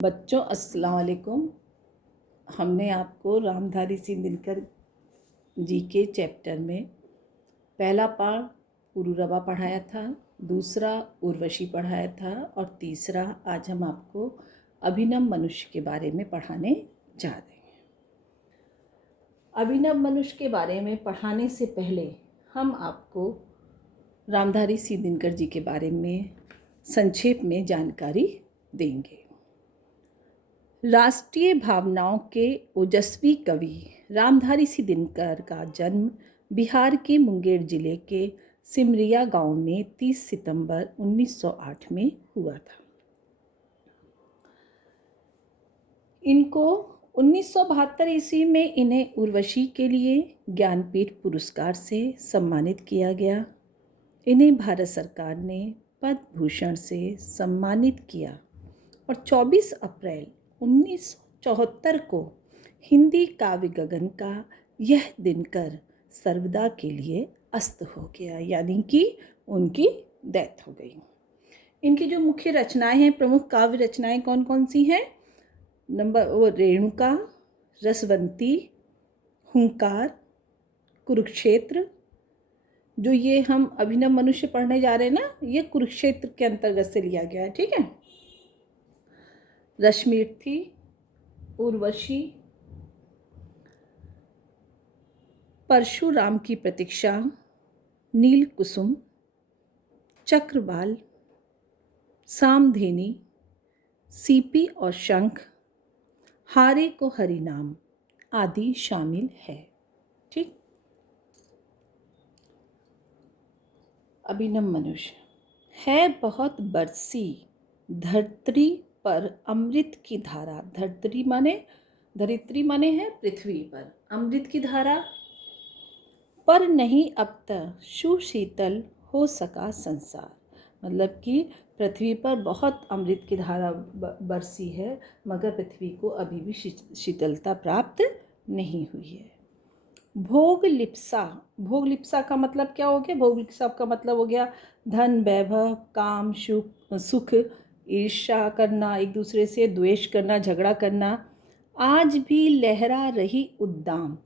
बच्चों अस्सलाम वालेकुम। हमने आपको रामधारी सिंह दिनकर जी के चैप्टर में पहला पाठ पुरूरवा पढ़ाया था, दूसरा उर्वशी पढ़ाया था और तीसरा आज हम आपको अभिनव मनुष्य के बारे में पढ़ाने जा रहे हैं। अभिनव मनुष्य के बारे में पढ़ाने से पहले हम आपको रामधारी सिंह दिनकर जी के बारे में संक्षेप में जानकारी देंगे। राष्ट्रीय भावनाओं के ओजस्वी कवि रामधारी सिंह दिनकर का जन्म बिहार के मुंगेर जिले के सिमरिया गांव में 30 सितंबर 1908 में हुआ था। इनको 1972 ईस्वी में इन्हें उर्वशी के लिए ज्ञानपीठ पुरस्कार से सम्मानित किया गया। इन्हें भारत सरकार ने पद्म भूषण से सम्मानित किया और 24 अप्रैल 1974 को हिंदी काव्य गगन का यह दिनकर सर्वदा के लिए अस्त हो गया, यानी कि उनकी डेथ हो गई। इनकी जो मुख्य रचनाएं हैं, प्रमुख काव्य रचनाएं कौन कौन सी हैं? रेणुका, रसवंती, हुंकार, कुरुक्षेत्र। जो ये हम अभिनव मनुष्य पढ़ने जा रहे हैं ना, ये कुरुक्षेत्र के अंतर्गत से लिया गया है, ठीक है। रश्मिर्थी, उर्वशी, परशुराम की प्रतीक्षा, नील कुसुम, चक्रवाल, सामधेनी, सीपी और शंख, हारे को हरिनाम आदि शामिल है, ठीक। अभिनव मनुष्य है बहुत बरसी धरती पर अमृत की धारा। धरती माने है पृथ्वी पर, अमृत की धारा पर नहीं अब तक सुशीतल हो सका संसार। मतलब कि पृथ्वी पर बहुत अमृत की धारा बरसी है, मगर पृथ्वी को अभी भी शीतलता प्राप्त नहीं हुई है। भोग लिप्सा, भोग लिप्सा का मतलब क्या हो गया? भोग लिप्सा का मतलब हो गया धन, वैभव, काम, सुख, ईर्ष्या करना, एक दूसरे से द्वेष करना, झगड़ा करना। आज भी लहरा रही उद्दाम,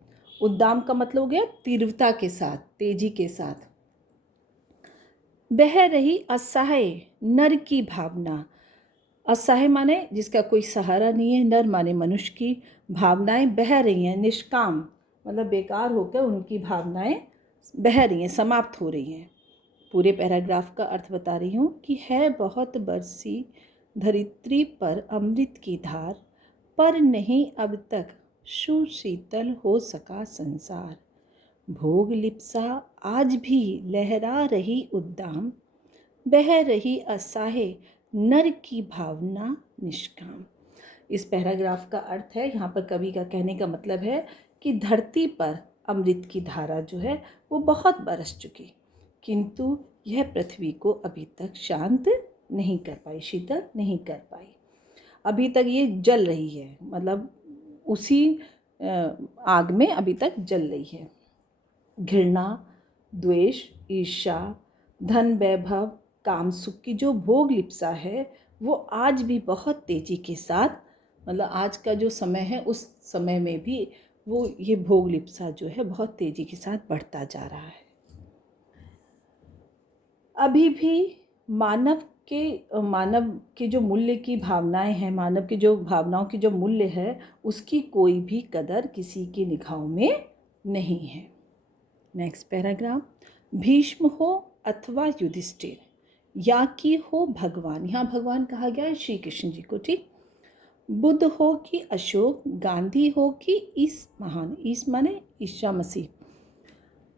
उद्दाम का मतलब हो गया तीव्रता के साथ, तेजी के साथ। बह रही असहाय नर की भावना। असहाय माने जिसका कोई सहारा नहीं है, नर माने मनुष्य की भावनाएं बह रही हैं, निष्काम मतलब बेकार होकर उनकी भावनाएं बह रही हैं, समाप्त हो रही हैं। पूरे पैराग्राफ का अर्थ बता रही हूँ कि है बहुत बरसी धरित्री पर अमृत की धार, पर नहीं अब तक सुशीतल हो सका संसार। भोग लिप्सा आज भी लहरा रही उद्दाम, बह रही असहाय नर की भावना निष्काम। इस पैराग्राफ का अर्थ है, यहाँ पर कवि का कहने का मतलब है कि धरती पर अमृत की धारा जो है वो बहुत बरस चुकी, किंतु यह पृथ्वी को अभी तक शांत नहीं कर पाई, शीतल नहीं कर पाई। अभी तक ये जल रही है, मतलब उसी आग में अभी तक जल रही है। घृणा, द्वेष, ईर्ष्या, धन, वैभव, काम, सुख की जो भोग लिप्सा है वो आज भी बहुत तेजी के साथ, मतलब आज का जो समय है उस समय में भी वो ये भोग लिप्सा जो है बहुत तेजी के साथ बढ़ता जा रहा है। अभी भी मानव के जो मूल्य की भावनाएं हैं, मानव की जो भावनाओं की जो मूल्य है उसकी कोई भी कदर किसी की निगाहों में नहीं है। Next paragraph. भीष्म हो अथवा युधिष्ठिर, या कि हो भगवान, यहाँ भगवान कहा गया है श्री कृष्ण जी को, ठीक। बुद्ध हो कि अशोक, गांधी हो कि ईस महान, ईस माने ईसा मसीह,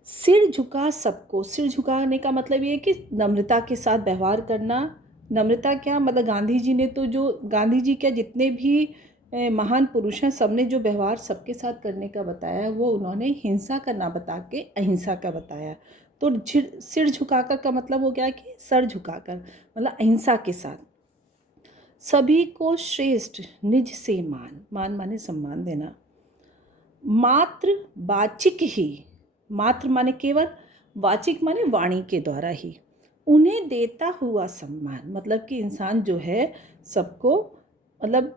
सिर झुका सबको। सिर झुकाने का मतलब ये है कि नम्रता के साथ व्यवहार करना। नम्रता क्या मतलब, गांधी जी ने तो जो, गांधी जी क्या जितने भी महान पुरुष हैं सबने जो व्यवहार सबके साथ करने का बताया वो उन्होंने हिंसा का ना बता के अहिंसा का बताया। तो सिर झुकाकर का मतलब हो गया कि सर झुकाकर, मतलब अहिंसा के साथ। सभी को श्रेष्ठ निज से मान, मान माने सम्मान देना। मात्र वाचिक ही, मात्र माने केवल, वाचिक माने वाणी के द्वारा ही, उन्हें देता हुआ सम्मान, मतलब कि इंसान जो है सबको मतलब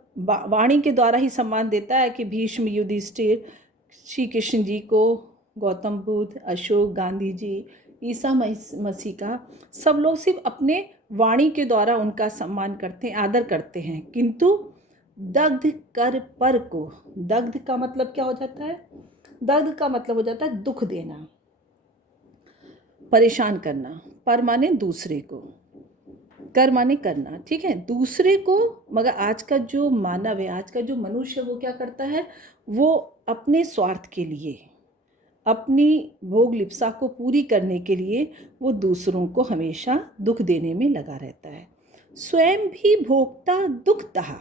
वाणी के द्वारा ही सम्मान देता है कि भीष्म, युधिष्ठिर, श्री कृष्ण जी को, गौतम बुद्ध, अशोक, गांधी जी, ईसा मसीह का, सब लोग सिर्फ अपने वाणी के द्वारा उनका सम्मान करते हैं, आदर करते हैं। किंतु दग्ध कर पर को, दग्ध का मतलब क्या हो जाता है? दग्ध का मतलब हो जाता है दुख देना, परेशान करना। पर माने दूसरे को, कर माने करना, ठीक है, दूसरे को। मगर आज का जो मानव है, आज का जो मनुष्य है, वो क्या करता है? वो अपने स्वार्थ के लिए, अपनी भोग लिप्सा को पूरी करने के लिए वो दूसरों को हमेशा दुख देने में लगा रहता है। स्वयं भी भोगता दुख दहा,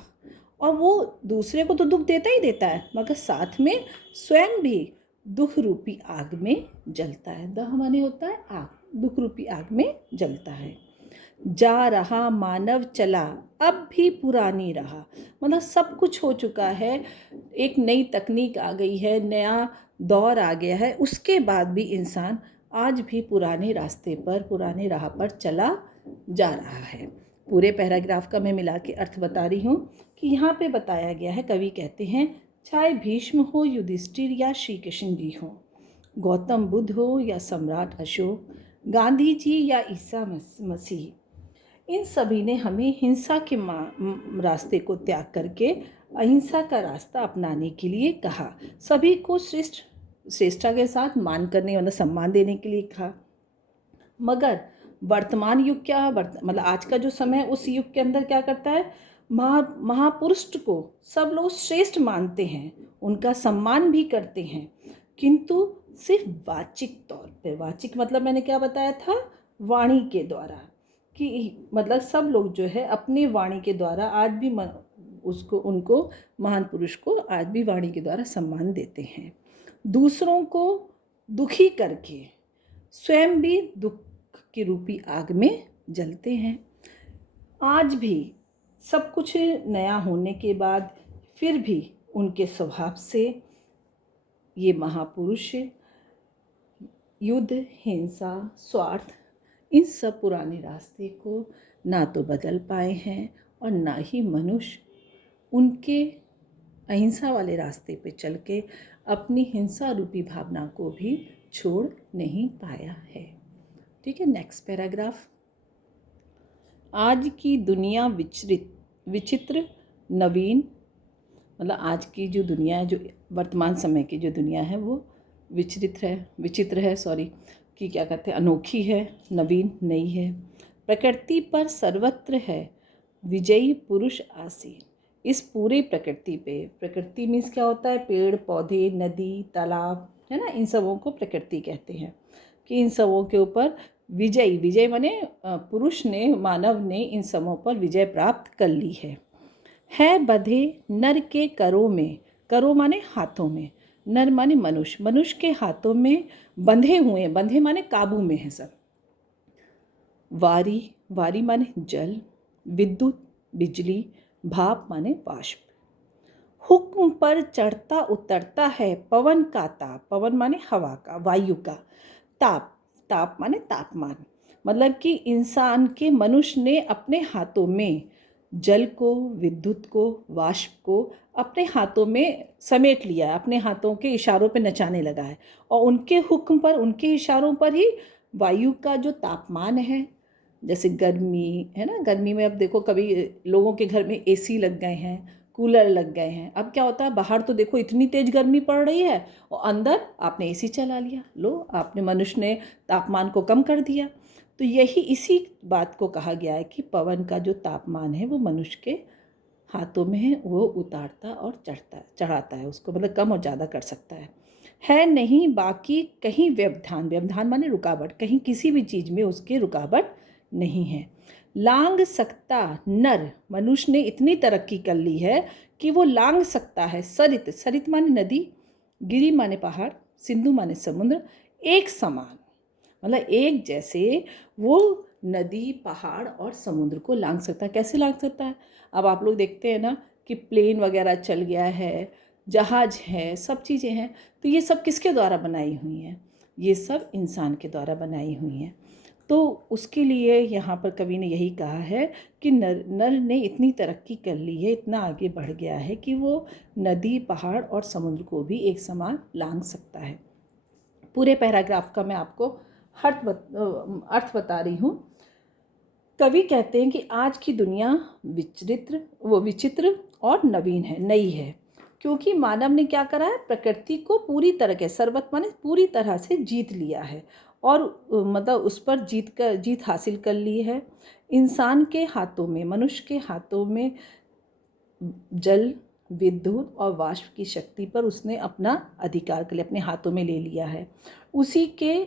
और वो दूसरे को तो दुख देता ही देता है, मगर साथ में स्वयं भी दुख रूपी आग में जलता है। दह माने होता है आग, दुख रूपी आग में जलता है। जा रहा मानव चला, अब भी पुरानी रहा। मतलब सब कुछ हो चुका है, एक नई तकनीक आ गई है, नया दौर आ गया है, उसके बाद भी इंसान आज भी पुराने रास्ते पर, पुराने राह पर चला जा रहा है। पूरे पैराग्राफ का मैं मिला के अर्थ बता रही हूँ कि यहाँ पे बताया गया है, कवि कहते हैं, चाहे भीष्म हो, युधिष्ठिर या श्री कृष्ण जी हो, गौतम बुद्ध हो या सम्राट अशोक, गांधी जी या ईसा मसीह, इन सभी ने हमें हिंसा के रास्ते को त्याग करके अहिंसा का रास्ता अपनाने के लिए कहा। सभी को श्रेष्ठता के साथ मान करने, मतलब सम्मान देने के लिए कहा। मगर वर्तमान युग क्या, मतलब आज का जो समय है, उस युग के अंदर क्या करता है? महापुरुष को सब लोग श्रेष्ठ मानते हैं, उनका सम्मान भी करते हैं, किंतु सिर्फ वाचिक तौर पे। वाचिक मतलब मैंने क्या बताया था? वाणी के द्वारा, कि मतलब सब लोग जो है अपनी वाणी के द्वारा आज भी उनको महान पुरुष को आज भी वाणी के द्वारा सम्मान देते हैं। दूसरों को दुखी करके स्वयं भी दुख की रूपी आग में जलते हैं। आज भी सब कुछ नया होने के बाद फिर भी उनके स्वभाव से ये महापुरुष युद्ध, हिंसा, स्वार्थ, इन सब पुराने रास्ते को ना तो बदल पाए हैं और ना ही मनुष्य उनके अहिंसा वाले रास्ते पे चल के अपनी हिंसा रूपी भावना को भी छोड़ नहीं पाया है। ठीक है, नेक्स्ट पैराग्राफ। आज की दुनिया विचित्र, नवीन, मतलब आज की जो दुनिया है, जो वर्तमान समय की जो दुनिया है, वो विचित्र है कि क्या कहते हैं, अनोखी है, नवीन, नई है। प्रकृति पर सर्वत्र है विजयी पुरुष आसीन। इस पूरे प्रकृति पे, प्रकृति मीन्स क्या होता है? पेड़ पौधे, नदी, तालाब, है ना, इन सबों को प्रकृति कहते हैं। कि इन सबों के ऊपर विजय माने पुरुष ने, मानव ने इन सबों पर विजय प्राप्त कर ली है बधे नर के करों में, करों माने हाथों में, नर माने मनुष्य के हाथों में बंधे हुए, बंधे माने काबू में है सब। वारी माने जल, विद्युत बिजली, भाप माने वाष्प। हुक्म पर चढ़ता उतरता है पवन का ताप, पवन माने हवा का, वायु का, ताप माने तापमान। मतलब कि इंसान के, मनुष्य ने अपने हाथों में जल को, विद्युत को, वाष्प को अपने हाथों में समेट लिया है, अपने हाथों के इशारों पे नचाने लगा है, और उनके हुक्म पर, उनके इशारों पर ही वायु का जो तापमान है, जैसे गर्मी है ना, गर्मी में अब देखो कभी लोगों के घर में एसी लग गए हैं, कूलर लग गए हैं। अब क्या होता है, बाहर तो देखो इतनी तेज़ गर्मी पड़ रही है और अंदर आपने एसी चला लिया, लो आपने, मनुष्य ने तापमान को कम कर दिया। तो यही इसी बात को कहा गया है कि पवन का जो तापमान है वो मनुष्य के हाथों में है, वो उतारता और चढ़ाता है उसको, मतलब कम और ज़्यादा कर सकता है नहीं बाकी कहीं व्यवधान माने रुकावट, कहीं किसी भी चीज़ में उसके रुकावट नहीं है। लांग सकता नर, मनुष्य ने इतनी तरक्की कर ली है कि वो लांग सकता है सरित माने नदी, गिरि माने पहाड़, सिंधु माने समुद्र, एक समान, मतलब एक जैसे वो नदी, पहाड़ और समुद्र को लांग सकता है। कैसे लांग सकता है? अब आप लोग देखते हैं ना कि प्लेन वगैरह चल गया है, जहाज है, सब चीज़ें हैं, तो ये सब किसके द्वारा बनाई हुई हैं? ये सब इंसान के द्वारा बनाई हुई हैं। तो उसके लिए यहाँ पर कवि ने यही कहा है कि नर नर ने इतनी तरक्की कर ली है, इतना आगे बढ़ गया है कि वो नदी, पहाड़ और समुद्र को भी एक समान लांघ सकता है। पूरे पैराग्राफ का मैं आपको अर्थ बता रही हूँ। कवि कहते हैं कि आज की दुनिया विचित्र और नवीन है, नई है, क्योंकि मानव ने क्या करा है, प्रकृति को पूरी तरह के सर्वत माने पूरी तरह से जीत लिया है और मतलब उस पर जीत हासिल कर ली है। इंसान के हाथों में, मनुष्य के हाथों में जल, विद्युत और वाष्प की शक्ति पर उसने अपना अधिकार कर लिया, अपने हाथों में ले लिया है। उसी के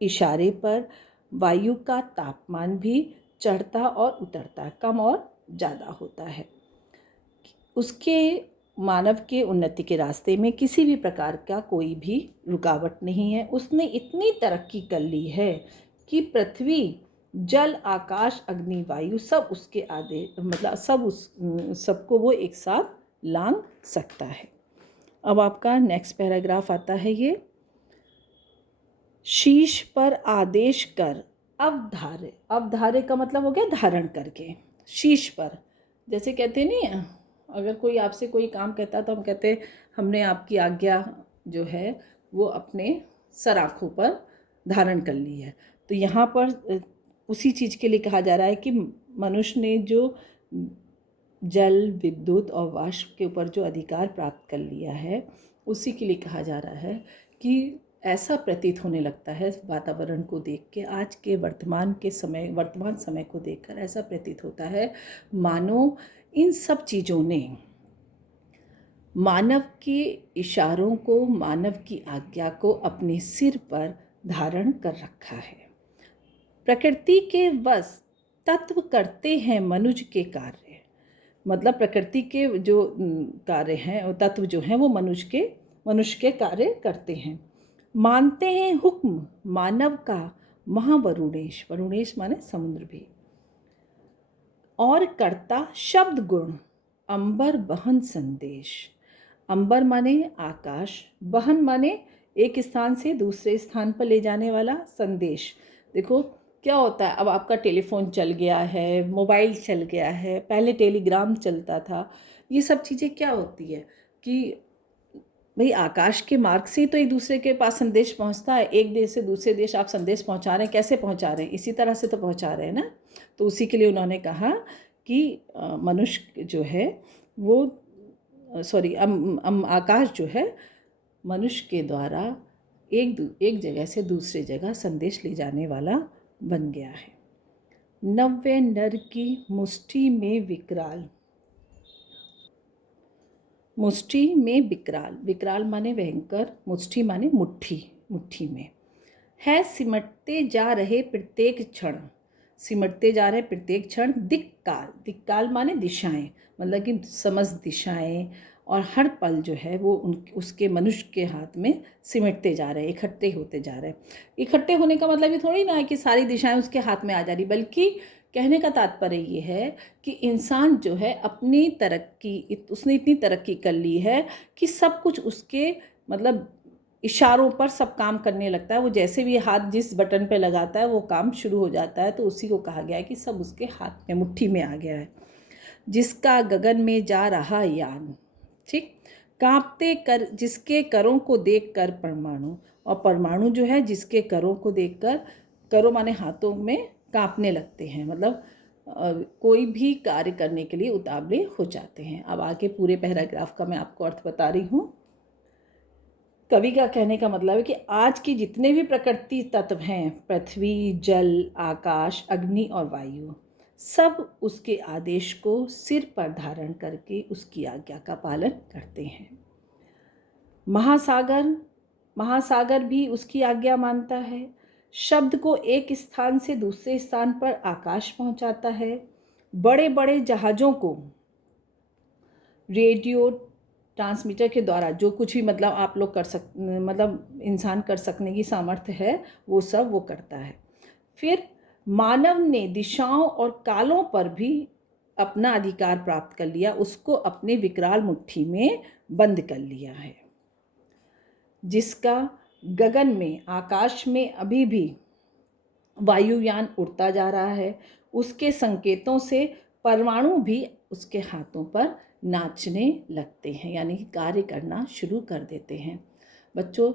इशारे पर वायु का तापमान भी चढ़ता और उतरता, कम और ज़्यादा होता है। उसके मानव के उन्नति के रास्ते में किसी भी प्रकार का कोई भी रुकावट नहीं है। उसने इतनी तरक्की कर ली है कि पृथ्वी, जल, आकाश, अग्नि, वायु सब उसके मतलब सबको वो एक साथ लांघ सकता है। अब आपका नेक्स्ट पैराग्राफ आता है ये, शीश पर आदेश कर अवधार्य। अवधार्य का मतलब हो गया धारण करके। शीश पर, जैसे कहते नहीं, अगर कोई आपसे कोई काम कहता है तो हम कहते हैं हमने आपकी आज्ञा जो है वो अपने सर आँखों पर धारण कर ली है। तो यहाँ पर उसी चीज़ के लिए कहा जा रहा है कि मनुष्य ने जो जल, विद्युत और वाष्प के ऊपर जो अधिकार प्राप्त कर लिया है, उसी के लिए कहा जा रहा है कि ऐसा प्रतीत होने लगता है वातावरण को देख के, आज के वर्तमान समय को देखकर ऐसा प्रतीत होता है मानो इन सब चीज़ों ने मानव के इशारों को, मानव की आज्ञा को अपने सिर पर धारण कर रखा है। प्रकृति के वश तत्व करते हैं मनुष्य के कार्य, मतलब प्रकृति के जो कार्य हैं, तत्व जो हैं वो मनुष्य के कार्य करते हैं। मानते हैं हुक्म मानव का महावरुणेश, वरुणेश माने समुद्र भी, और करता शब्द गुण अंबर बहन संदेश। अंबर माने आकाश, बहन माने एक स्थान से दूसरे स्थान पर ले जाने वाला संदेश। देखो क्या होता है, अब आपका टेलीफोन चल गया है, मोबाइल चल गया है, पहले टेलीग्राम चलता था। ये सब चीज़ें क्या होती है कि भाई आकाश के मार्ग से तो एक दूसरे के पास संदेश पहुंचता है। एक देश से दूसरे देश आप संदेश पहुंचा रहे हैं, कैसे पहुंचा रहे हैं, इसी तरह से तो पहुंचा रहे हैं ना। तो उसी के लिए उन्होंने कहा कि मनुष्य जो है वो आकाश जो है मनुष्य के द्वारा एक जगह से दूसरे जगह संदेश ले जाने वाला बन गया है। नव्य नर की मुष्टि में विकराल, मुष्टि में विकराल, विकराल माने भयंकर, मुष्टि माने मुट्ठी, मुट्ठी में है सिमटते जा रहे प्रत्येक क्षण, सिमटते जा रहे प्रत्येक क्षण। दिक्काल, दिक्काल माने दिशाएं, मतलब कि समस्त दिशाएं और हर पल जो है वो उसके मनुष्य के हाथ में सिमटते जा रहे हैं, इकट्ठे होते जा रहे हैं। इकट्ठे होने का मतलब ये थोड़ी ना है कि सारी दिशाएं उसके हाथ में आ जा रही, बल्कि कहने का तात्पर्य ये है कि इंसान जो है अपनी तरक्की, उसने इतनी तरक्की कर ली है कि सब कुछ उसके मतलब इशारों पर सब काम करने लगता है। वो जैसे भी हाथ जिस बटन पे लगाता है वो काम शुरू हो जाता है। तो उसी को कहा गया है कि सब उसके हाथ में, मुट्ठी में आ गया है। जिसका गगन में जा रहा यान, ठीक, कांपते कर जिसके करों को देख कर परमाणु, और परमाणु जो है जिसके करों को देखकर, करों माने हाथों में, कांपने लगते हैं, मतलब कोई भी कार्य करने के लिए उतावले हो जाते हैं। अब आगे पूरे पैराग्राफ का मैं आपको अर्थ बता रही हूँ। कवि का कहने का मतलब है कि आज की जितने भी प्रकृति तत्व हैं, पृथ्वी, जल, आकाश, अग्नि और वायु, सब उसके आदेश को सिर पर धारण करके उसकी आज्ञा का पालन करते हैं। महासागर भी उसकी आज्ञा मानता है। शब्द को एक स्थान से दूसरे स्थान पर आकाश पहुंचाता है। बड़े बड़े जहाज़ों को रेडियो ट्रांसमीटर के द्वारा जो कुछ भी मतलब आप लोग मतलब इंसान कर सकने की सामर्थ्य है वो सब वो करता है। फिर मानव ने दिशाओं और कालों पर भी अपना अधिकार प्राप्त कर लिया, उसको अपने विकराल मुट्ठी में बंद कर लिया है। जिसका गगन में, आकाश में अभी भी वायुयान उड़ता जा रहा है, उसके संकेतों से परमाणु भी उसके हाथों पर नाचने लगते हैं, यानी कि कार्य करना शुरू कर देते हैं। बच्चों,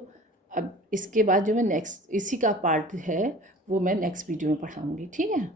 अब इसके बाद जो मैं नेक्स्ट इसी का पार्ट है वो मैं नेक्स्ट वीडियो में पढ़ाऊँगी, ठीक है।